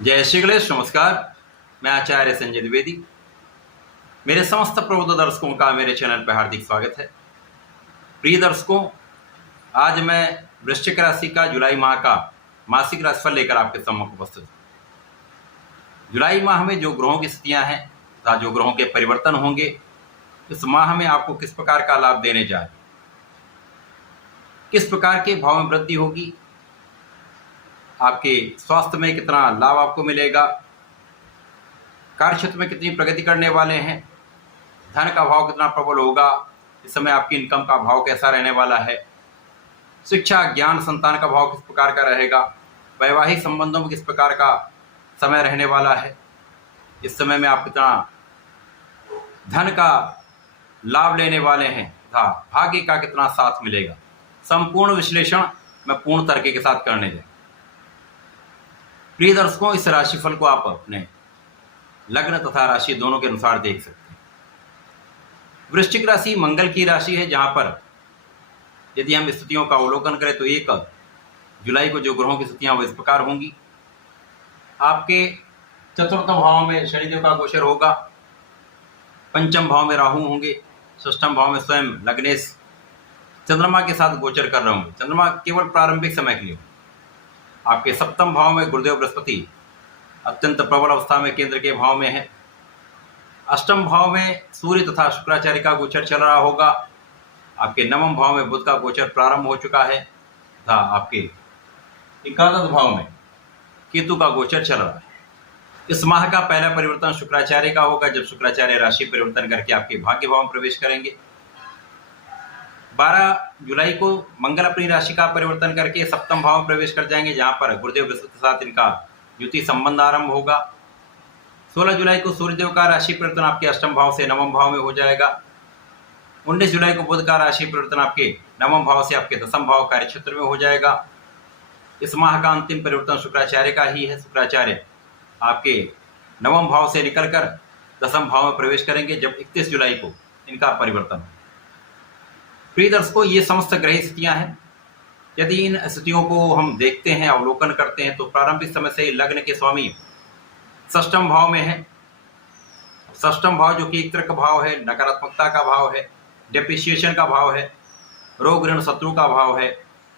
जय श्री गणेश। नमस्कार। मैं आचार्य संजय द्विवेदी। मेरे समस्त प्रबुद्ध दर्शकों का मेरे चैनल पर हार्दिक स्वागत है। प्रिय दर्शकों, आज मैं वृश्चिक राशि का जुलाई माह का मासिक राशिफल लेकर आपके सम्मुख उपस्थित हूँ। जुलाई माह में जो ग्रहों की स्थितियां हैं तथा जो ग्रहों के परिवर्तन होंगे, इस माह में आपको किस प्रकार का लाभ देने जा रहे हैं, किस प्रकार के भाव में वृद्धि होगी, आपके स्वास्थ्य में कितना लाभ आपको मिलेगा, कार्य क्षेत्र में कितनी प्रगति करने वाले हैं, धन का भाव कितना प्रबल होगा, इस समय आपकी इनकम का भाव कैसा रहने वाला है, शिक्षा ज्ञान संतान का भाव किस प्रकार का रहेगा, वैवाहिक संबंधों में किस प्रकार का समय रहने वाला है, इस समय में आप कितना धन का लाभ लेने वाले हैं तथा भाग्य का कितना साथ मिलेगा। संपूर्ण विश्लेषण मैं पूर्ण तरीके के साथ करने जा। प्रिय दर्शकों, इस राशिफल को आप अपने लग्न तथा राशि दोनों के अनुसार देख सकते हैं। वृश्चिक राशि मंगल की राशि है, जहां पर यदि हम स्थितियों का अवलोकन करें तो 1 जुलाई को जो ग्रहों की स्थितियां वो इस प्रकार होंगी। आपके चतुर्थ भाव में शनिदेव का गोचर होगा, पंचम भाव में राहु होंगे, षष्ठम भाव में स्वयं लग्नेश चंद्रमा के साथ गोचर कर रहे होंगे। चंद्रमा केवल प्रारंभिक समय के लिए। आपके सप्तम भाव में गुरुदेव बृहस्पति अत्यंत प्रबल अवस्था में केंद्र के भाव में है। अष्टम भाव में सूर्य तथा शुक्राचार्य का गोचर चल रहा होगा। आपके नवम भाव में बुध का गोचर प्रारंभ हो चुका है तथा आपके एकादश भाव में केतु का गोचर चल रहा है। इस माह का पहला परिवर्तन शुक्राचार्य का होगा, जब शुक्राचार्य राशि परिवर्तन करके आपके भाग्य भाव में प्रवेश करेंगे। 12 जुलाई को मंगल अपनी राशि का परिवर्तन करके सप्तम भाव में प्रवेश कर जाएंगे, जहां पर गुरुदेव बृहस्पति के साथ इनका युति संबंध आरंभ होगा। 16 जुलाई को सूर्यदेव का राशि परिवर्तन आपके अष्टम भाव से नवम भाव में हो जाएगा। 19 जुलाई को बुध का राशि परिवर्तन आपके नवम भाव से आपके दसम भाव कार्य क्षेत्र में हो जाएगा। इस माह का अंतिम परिवर्तन शुक्राचार्य का ही है। शुक्राचार्य आपके नवम भाव से निकल कर दसम भाव में प्रवेश करेंगे, जब 31 जुलाई को इनका परिवर्तन। प्रिय दर्शकों, ये समस्त ग्रह स्थितियां हैं। यदि इन स्थितियों को हम देखते हैं, अवलोकन करते हैं, तो प्रारंभिक समय से लग्न के स्वामी षष्ठम भाव में है। षष्ठम भाव जो कि एक तर्क भाव है, नकारात्मकता का भाव है, डेप्रिसिएशन का भाव है, रोग ऋण शत्रु का भाव है,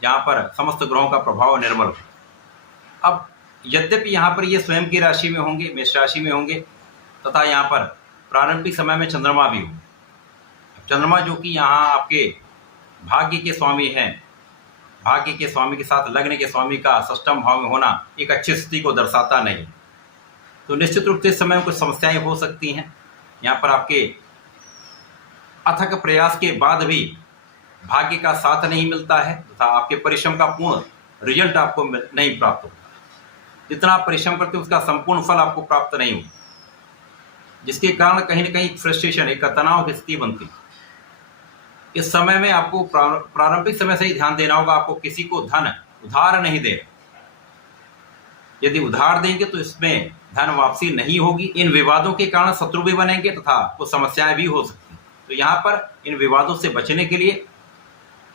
जहाँ पर समस्त ग्रहों का प्रभाव निर्मल है। अब यद्यपि यहाँ पर ये स्वयं की राशि में होंगे, मेष राशि में होंगे, तथा यहाँ पर प्रारंभिक समय में चंद्रमा भी होंगे। चंद्रमा जो कि यहाँ आपके भाग्य के स्वामी हैं, भाग्य के स्वामी के साथ लग्न के स्वामी का षष्ठम भाव में होना एक अच्छी स्थिति को दर्शाता नहीं। तो निश्चित रूप से इस समय में कुछ समस्याएं हो सकती हैं। यहाँ पर आपके अथक प्रयास के बाद भी भाग्य का साथ नहीं मिलता है तथा आपके परिश्रम का पूर्ण रिजल्ट आपको नहीं प्राप्त होता। जितना आप परिश्रम करते हैं उसका संपूर्ण फल आपको प्राप्त नहीं होता, जिसके कारण कहीं ना कहीं फ्रस्ट्रेशन, एक तनाव की स्थिति बनती है। इस समय में आपको प्रारंभिक समय से ही ध्यान देना होगा, आपको किसी को धन उधार नहीं देना। यदि उधार देंगे तो इसमें धन वापसी नहीं होगी। इन विवादों के कारण शत्रु भी बनेंगे तथा कुछ समस्याएं भी हो सकती हैं। तो यहाँ पर इन विवादों से बचने के लिए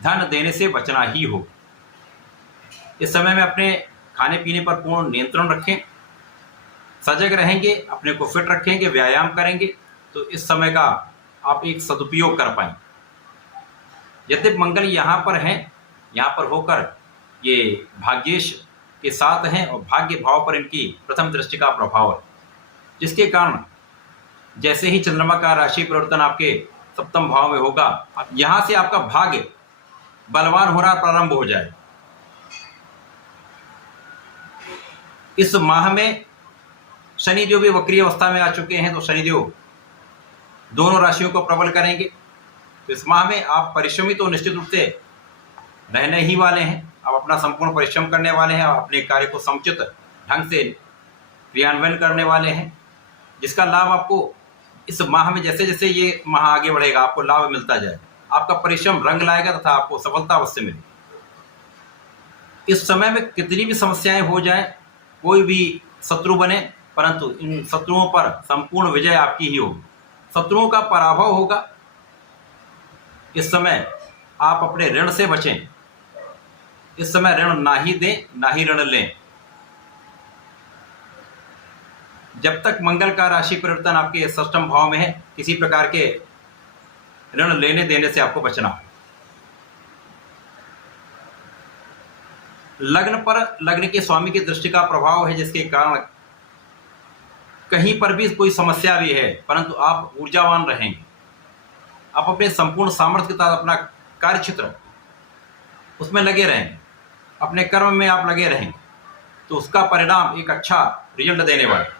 धन देने से बचना ही होगा। इस समय में अपने खाने पीने पर पूर्ण नियंत्रण रखें, सजग रहेंगे, अपने को फिट रखेंगे, व्यायाम करेंगे, तो इस समय का आप एक सदुपयोग कर पाएंगे। यद्यपि मंगल यहाँ पर हैं, यहाँ पर होकर ये भाग्येश के साथ हैं और भाग्य भाव पर इनकी प्रथम दृष्टि का प्रभाव है, जिसके कारण जैसे ही चंद्रमा का राशि परिवर्तन आपके सप्तम भाव में होगा, यहाँ से आपका भाग्य बलवान होना प्रारंभ हो जाए। इस माह में शनिदेव भी वक्री अवस्था में आ चुके हैं, तो शनिदेव दोनों राशियों को प्रबल करेंगे। तो इस माह में आप परिश्रमी तो निश्चित रूप से रहने ही वाले हैं। आप अपना संपूर्ण परिश्रम करने वाले हैं, आप अपने कार्य को समुचित ढंग से क्रियान्वयन करने वाले हैं, जिसका लाभ आपको इस माह में जैसे जैसे ये माह आगे बढ़ेगा आपको लाभ मिलता जाएगा। आपका परिश्रम रंग लाएगा तथा आपको सफलता अवश्य मिलेगी। इस समय में कितनी भी समस्याएं हो जाए, कोई भी शत्रु बने, परंतु इन शत्रुओं पर संपूर्ण विजय आपकी ही होगी। शत्रुओं का पराभव होगा। इस समय आप अपने ऋण से बचें। इस समय ऋण ना ही दें ना ही ऋण लें। जब तक मंगल का राशि परिवर्तन आपके षष्ठम भाव में है, किसी प्रकार के ऋण लेने देने से आपको बचना है। लग्न पर लग्न के स्वामी की दृष्टि का प्रभाव है, जिसके कारण कहीं पर भी कोई समस्या भी है, परंतु आप ऊर्जावान रहेंगे। आप अपने संपूर्ण सामर्थ्य के साथ अपना कार्य क्षेत्र उसमें लगे रहेंगे, अपने कर्म में आप लगे रहेंगे, तो उसका परिणाम एक अच्छा रिजल्ट देने वाला है।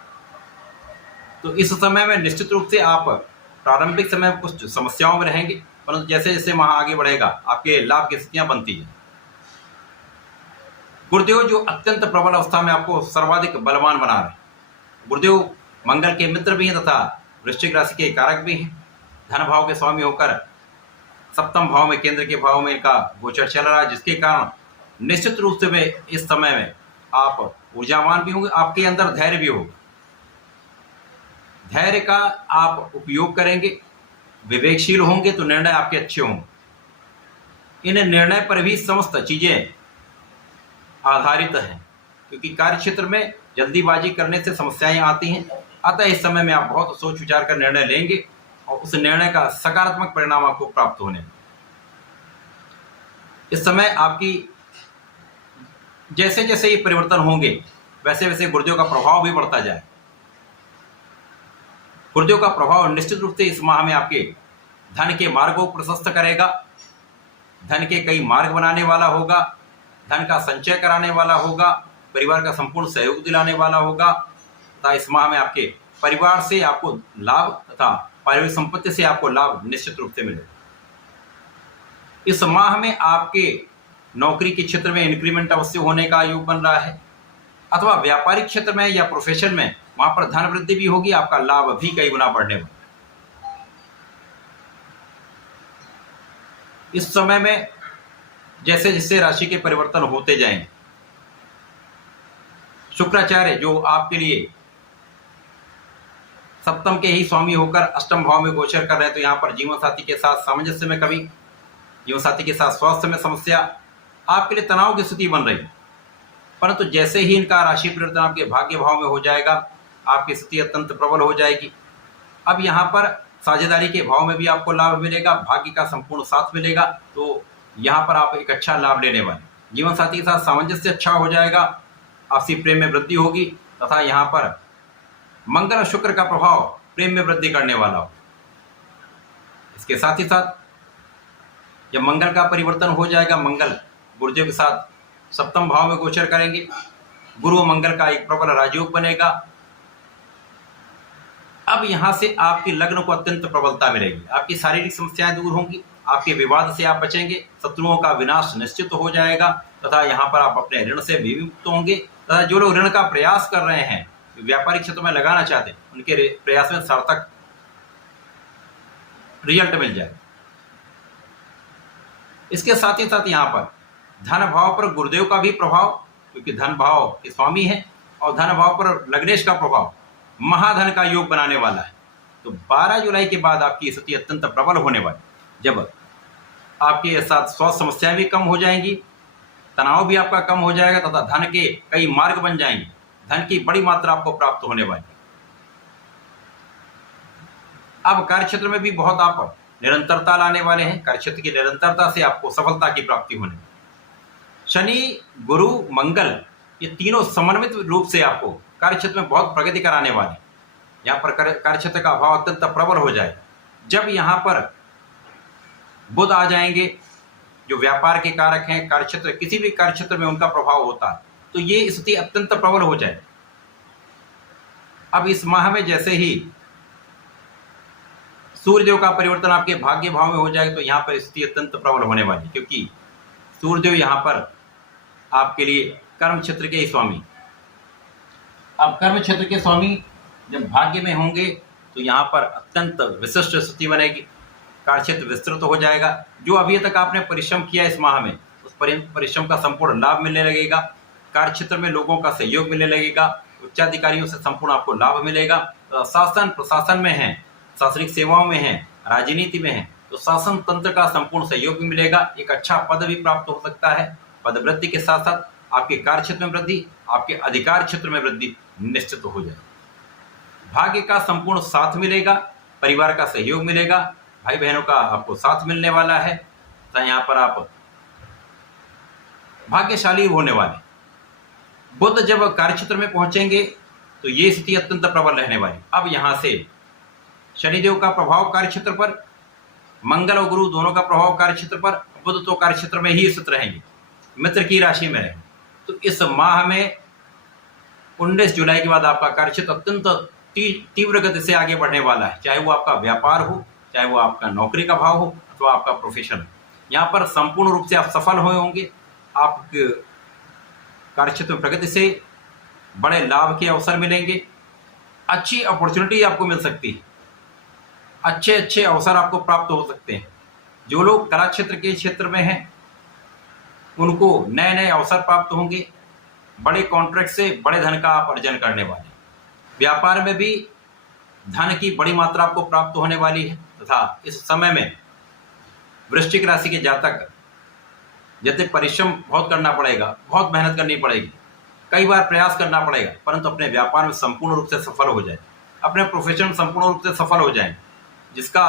तो इस समय में निश्चित रूप से आप प्रारंभिक समय में कुछ समस्याओं में रहेंगे, परंतु जैसे जैसे माह आगे बढ़ेगा आपके लाभ की स्थितियां बनती हैं। गुरुदेव जो अत्यंत प्रबल अवस्था में आपको सर्वाधिक बलवान बना रहे हैं। गुरुदेव मंगल के मित्र भी हैं तथा वृश्चिक राशि के कारक भी हैं। धन भाव के स्वामी होकर सप्तम भाव में, केंद्र के भाव में इनका गोचर चल रहा है, जिसके कारण निश्चित रूप से इस समय में आप ऊर्जावान भी होंगे, आपके अंदर धैर्य भी होगा। धैर्य का आप उपयोग करेंगे, विवेकशील होंगे तो निर्णय आपके अच्छे होंगे। इन निर्णय पर भी समस्त चीजें आधारित हैं, क्योंकि कार्य क्षेत्र में जल्दीबाजी करने से समस्याएं आती हैं। अतः इस समय में आप बहुत सोच विचार कर निर्णय लेंगे और उस निर्णय का सकारात्मक परिणाम आपको प्राप्त होने। इस समय आपकी जैसे जैसे ये परिवर्तन होंगे वैसे वैसे गुरुदेव का प्रभाव भी बढ़ता जाए। गुरुदेव का प्रभाव निश्चित रूप से इस माह में आपके धन के मार्गों को प्रशस्त करेगा, धन के कई मार्ग बनाने वाला होगा, धन का संचय कराने वाला होगा, परिवार का संपूर्ण सहयोग दिलाने वाला होगा तथा इस माह में आपके परिवार से आपको लाभ तथा पारिवारिक संपत्ति से आपको लाभ निश्चित रूप से मिलेगा। इस माह में आपके नौकरी के क्षेत्र में इंक्रीमेंट अवश्य होने का योग बन रहा है, अथवा व्यापारिक क्षेत्र में या प्रोफेशन में वहां पर धन वृद्धि भी होगी, आपका लाभ भी कई गुना बढ़ने वाला है। इस समय में जैसे जैसे राशि के परिवर्तन होते जाएंगे, शुक्राचार्य जो आपके लिए सप्तम के ही स्वामी होकर अष्टम भाव में गोचर कर रहे हैं, तो यहाँ पर जीवन साथी के साथ सामंजस्य में कभी, जीवन साथी के साथ स्वास्थ्य में समस्या, आपके लिए तनाव की स्थिति बन रही है। परंतु जैसे ही इनका राशि परिवर्तन आपके भाग्य भाव में हो जाएगा, आपकी स्थिति अत्यंत प्रबल हो जाएगी। अब यहाँ पर साझेदारी के भाव में भी आपको लाभ मिलेगा, भाग्य का संपूर्ण साथ मिलेगा, तो यहाँ पर आप एक अच्छा लाभ लेने वाले। जीवन साथी के साथ सामंजस्य अच्छा हो जाएगा, आपसी प्रेम में वृद्धि होगी तथा यहाँ पर मंगल और शुक्र का प्रभाव प्रेम में वृद्धि करने वाला हो। इसके साथ ही साथ जब मंगल का परिवर्तन हो जाएगा, मंगल गुरुदेव के साथ सप्तम भाव में गोचर करेंगे, गुरु मंगल का एक प्रबल राजयोग बनेगा। अब यहां से आपकी लग्न को अत्यंत प्रबलता मिलेगी, आपकी शारीरिक समस्याएं दूर होंगी, आपके विवाद से आप बचेंगे, शत्रुओं का विनाश निश्चित हो जाएगा तथा यहाँ पर आप अपने ऋण से भी मुक्त होंगे तथा जो लोग ऋण का प्रयास कर रहे हैं, व्यापारिक क्षेत्र में लगाना चाहते हैं, उनके प्रयास में सार्थक रिजल्ट मिल जाए। इसके साथ ही साथ यहाँ पर धन भाव पर गुरुदेव का भी प्रभाव, क्योंकि धन भाव के स्वामी है, और धन भाव पर लग्नेश का प्रभाव महाधन का योग बनाने वाला है। तो 12 जुलाई के बाद आपकी स्थिति अत्यंत प्रबल होने वाली, जब आपके साथ स्वास्थ्य समस्याएं भी कम हो जाएंगी, तनाव भी आपका कम हो जाएगा तथा धन के कई मार्ग बन जाएंगे, धन की बड़ी मात्रा आपको प्राप्त होने वाली। अब कार्य क्षेत्र में भी बहुत आप निरंतरता लाने वाले हैं, कार्य क्षेत्र की निरंतरता से आपको सफलता की प्राप्ति होने वाली। शनि, गुरु, मंगल ये तीनों समन्वित रूप से आपको कार्य क्षेत्र में बहुत प्रगति कराने वाले। यहाँ पर कार्य क्षेत्र का अभाव अत्यंत प्रबल हो जाए। जब यहाँ पर बुध आ जाएंगे जो व्यापार के कारक हैं, कार्य क्षेत्र किसी भी कार्य क्षेत्र में उनका प्रभाव होता है, तो ये स्थिति अत्यंत प्रबल हो जाए। अब इस माह में जैसे ही सूर्यदेव का परिवर्तन आपके भाग्य भाव में हो जाए, तो यहाँ पर स्थिति अत्यंत प्रबल होने वाली, क्योंकि सूर्यदेव यहाँ पर आपके लिए कर्म क्षेत्र के ही स्वामी। अब कर्म क्षेत्र के स्वामी जब भाग्य में होंगे तो यहाँ पर अत्यंत विशिष्ट स्थिति बनेगी, कार्य क्षेत्र विस्तृत हो जाएगा। जो अभी तक आपने परिश्रम किया इस माह में, उस परिश्रम का संपूर्ण लाभ मिलने लगेगा। कार्य क्षेत्र में लोगों का सहयोग मिलने लगेगा, उच्चाधिकारियों से संपूर्ण आपको लाभ मिलेगा। शासन प्रशासन में है, शासनिक सेवाओं में है, राजनीति में है, तो शासन तंत्र का संपूर्ण सहयोग भी मिलेगा। एक अच्छा पद भी प्राप्त हो सकता है। पद वृद्धि के साथ साथ आपके कार्य क्षेत्र में वृद्धि, आपके अधिकार क्षेत्र में वृद्धि निश्चित हो जाए। भाग्य का संपूर्ण साथ मिलेगा, परिवार का सहयोग मिलेगा, भाई बहनों का आपको साथ मिलने वाला है। तो यहाँ पर आप भाग्यशाली होने वाले। बुध जब कार्यक्षेत्र में पहुंचेंगे तो ये स्थिति अत्यंत प्रबल रहने वाली। अब यहां से शनिदेव का प्रभाव कार्यक्षेत्र पर, मंगल और गुरु दोनों का प्रभाव कार्यक्षेत्र पर, बुध तो कार्यक्षेत्र में ही स्थित रहेंगे, मित्र की राशि में रहेंगे। तो इस माह में 19 जुलाई के बाद आपका कार्यक्षेत्र अत्यंत तीव्र गति से आगे बढ़ने वाला है, चाहे वो आपका व्यापार हो, चाहे वो आपका नौकरी का भाव हो अथवा आपका प्रोफेशन। यहाँ पर संपूर्ण रूप से आप सफल हुए होंगे। आप कार्यक्षेत्र में प्रगति से बड़े लाभ के अवसर मिलेंगे, अच्छी अपॉर्चुनिटी आपको मिल सकती है, अच्छे अच्छे अवसर आपको प्राप्त हो सकते हैं। जो लोग कला क्षेत्र के क्षेत्र में हैं उनको नए नए अवसर प्राप्त होंगे, बड़े कॉन्ट्रैक्ट से बड़े धन का आप अर्जन करने वाले। व्यापार में भी धन की बड़ी मात्रा आपको प्राप्त होने वाली है। तथा इस समय में वृश्चिक राशि के जातक यदि परिश्रम बहुत करना पड़ेगा, बहुत मेहनत करनी पड़ेगी, कई बार प्रयास करना पड़ेगा, परंतु अपने व्यापार में संपूर्ण रूप से सफल हो जाए, अपने प्रोफेशन में संपूर्ण रूप से सफल हो जाए, जिसका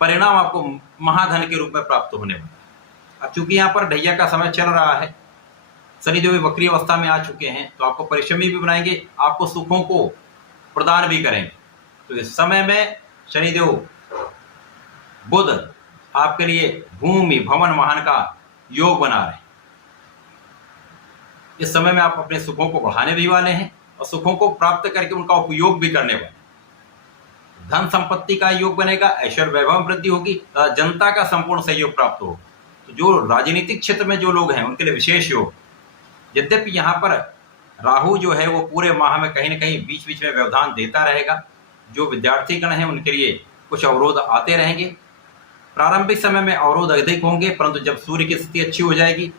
परिणाम आपको महाधन के रूप में प्राप्त होने वाला है। अब चूंकि यहाँ पर ढैया का समय चल रहा है, शनिदेव भी वक्री अवस्था में आ चुके हैं, तो आपको परिश्रमी भी बनाएंगे, आपको सुखों को प्रदान भी करेंगे। तो इस समय में शनिदेव बुध आपके लिए भूमि भवन वाहन का योग बना रहे हैं। इस समय में आप अपने सुखों को बढ़ाने भी वाले हैं और सुखों को प्राप्त करके उनका उपयोग भी करने वाले। धन संपत्ति का योग बनेगा, ऐश्वर्य वैभव वृद्धि होगी, जनता का संपूर्ण सहयोग प्राप्त होगा। तो जो राजनीतिक क्षेत्र में जो लोग हैं उनके लिए विशेष योग। यद्यपि यहाँ पर राहु जो है वो पूरे माह में कहीं न कहीं बीच बीच में व्यवधान देता रहेगा। जो विद्यार्थीगण हैं उनके लिए कुछ अवरोध आते रहेंगे। प्रारंभिक समय में अवरोध अधिक होंगे, परंतु जब सूर्य की स्थिति अच्छी हो जाएगी,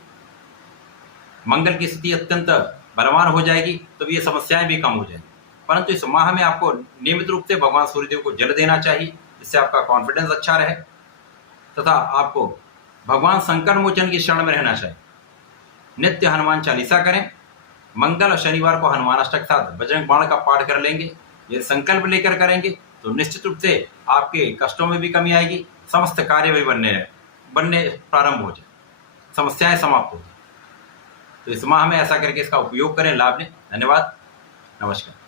मंगल की स्थिति अत्यंत बलवान हो जाएगी, तो ये समस्याएं भी कम हो जाएंगी। परंतु इस माह में आपको नियमित रूप से भगवान सूर्यदेव को जल देना चाहिए, जिससे आपका कॉन्फिडेंस अच्छा रहे। तथा आपको भगवान संकट मोचन की शरण में रहना चाहिए। नित्य हनुमान चालीसा करें। मंगल और शनिवार को हनुमान अष्टक के साथ बजरंग बाण का पाठ कर लेंगे। ये संकल्प लेकर करेंगे तो निश्चित रूप से आपके कष्टों में भी कमी आएगी, समस्त कार्य भी बनने प्रारंभ हो जाए, समस्याएं समाप्त हो जाए। तो इस माह में ऐसा करके इसका उपयोग करें, लाभ लें। धन्यवाद, नमस्कार।